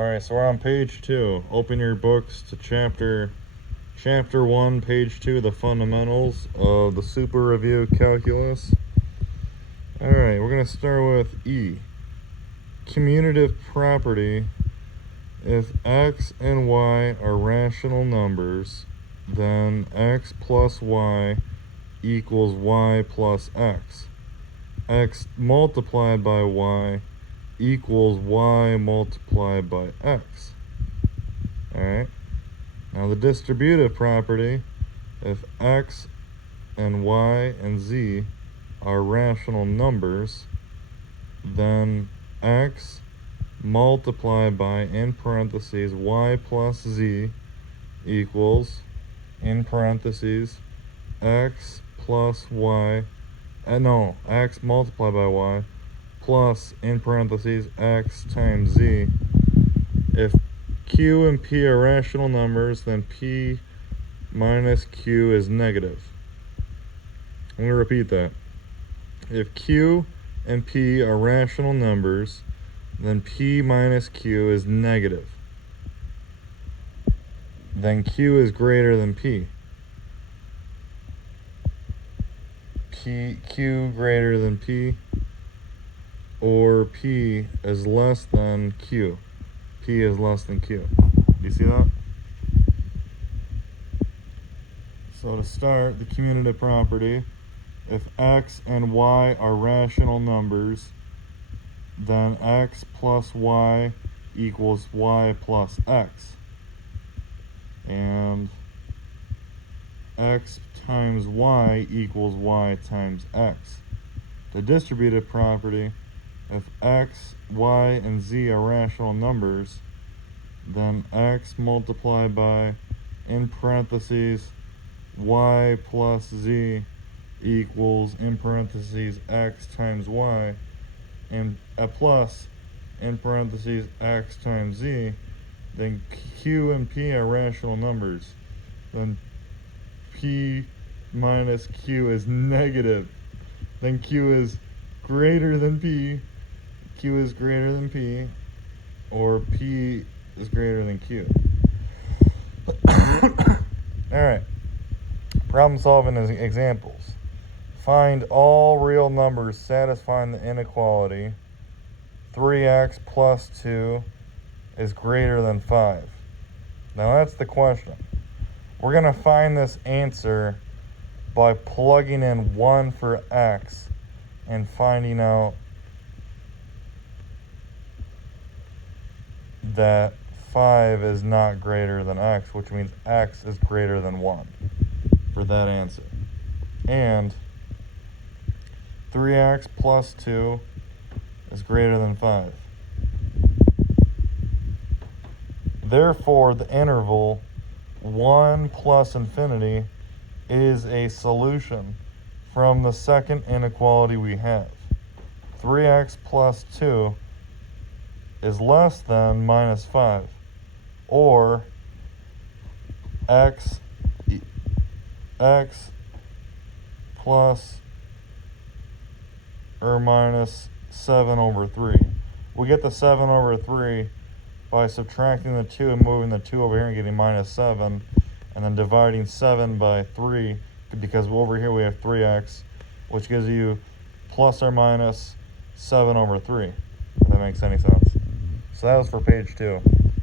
Alright, so we're on page 2. Open your books to chapter 1, page 2, the fundamentals of the Super Review Calculus. Alright, we're going to start with E. Commutative property. If x and y are rational numbers, then x plus y equals y plus x. X multiplied by y equals y multiplied by x. Alright. Now the distributive property, if x and y and z are rational numbers, then x multiplied by, in parentheses, y plus z equals, in parentheses, x plus y, x multiplied by y plus, in parentheses, x times z. If q and p are rational numbers, then p minus q is negative. I'm going to repeat that. If q and p are rational numbers, then p minus q is negative. Then q is greater than p. Q greater than p, or p is less than q. P is less than q. Do you see that? So to start, the commutative property, if x and y are rational numbers, then x plus y equals y plus x. And x times y equals y times x. The distributive property, if x, y, and z are rational numbers, then x multiplied by, in parentheses, y plus z equals, in parentheses, x times y, and a plus, in parentheses, x times z. Then q and p are rational numbers. Then p minus q is negative. Then q is greater than p. Q is greater than p, or p is greater than q. Alright. Problem solving is examples. Find all real numbers satisfying the inequality 3x plus 2 is greater than 5. Now that's the question. We're going to find this answer by plugging in 1 for x and finding out that 5 is not greater than x, which means x is greater than 1 for that answer. And 3x plus 2 is greater than 5. Therefore, the interval 1 plus infinity is a solution from the second inequality we have. 3x plus 2 is less than minus 5, or x plus or minus 7 over 3. We get the 7 over 3 by subtracting the 2 and moving the 2 over here and getting minus 7, and then dividing 7 by 3, because over here we have 3x, which gives you plus or minus 7 over 3, if that makes any sense. So that was for page 2.